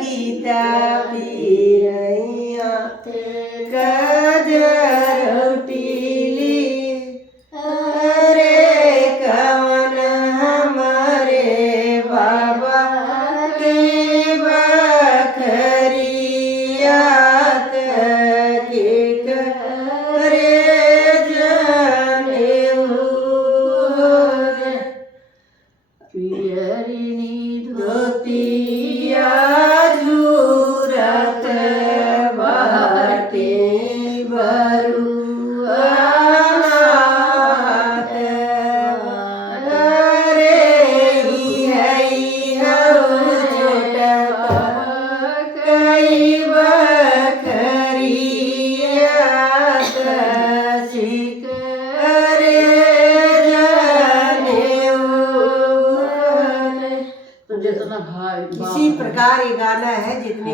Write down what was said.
गीता पीरैया गजरोटीली अरे कवन हमारे बाबा के बखरियात के करे जने पियरिनी धोतिया झूरत बाटे बरुआनात अरे जोटत कई बखरियात सिक अरे तो जितना भाई इसी प्रकार ये गाना है जितने